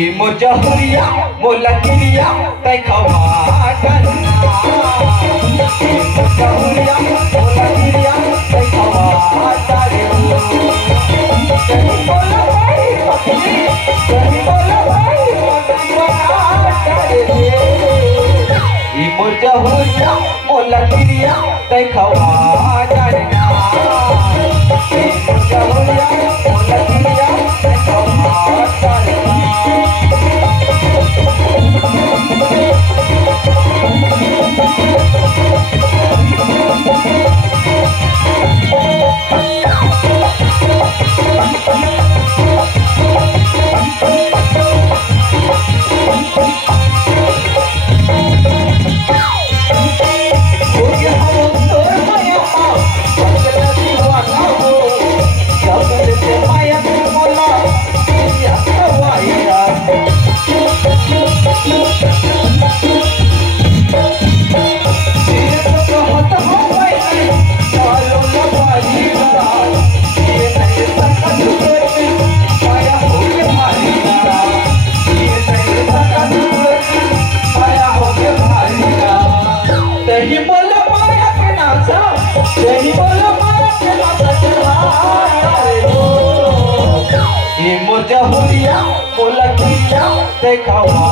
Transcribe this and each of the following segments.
मोर जहुरिया मोला किरिया तै खवा करना मोर जहुरिया मोला किरिया तै खवा करे कहीं बोला भाई पत्नी कहीं बोला भाई बना करे मोर जहुरिया मोला किरिया तै खवा करना मोर जहुरिया मोला किरिया तै खवा करना मोर जहुरिया मोला किरिया तै खवा करना मोर जहुरिया मोला किरिया तै खवा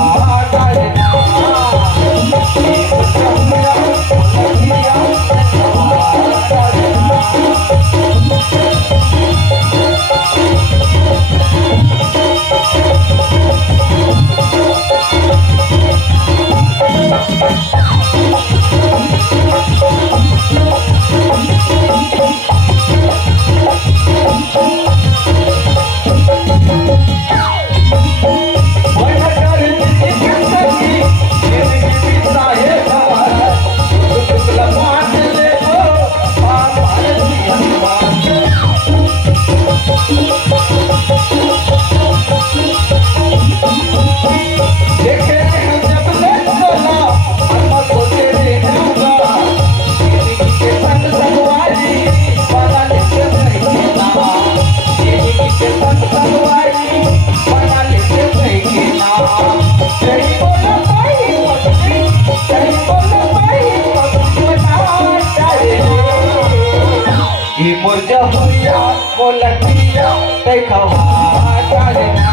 मोर जहुरिया मोला किरिया तै खवा करना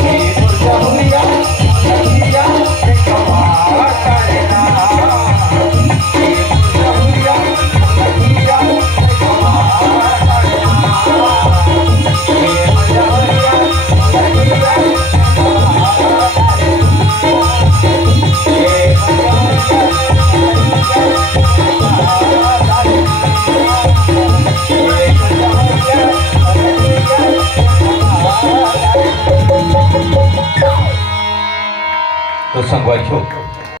मोर जहुरिया मोला किरिया तै खवा करना।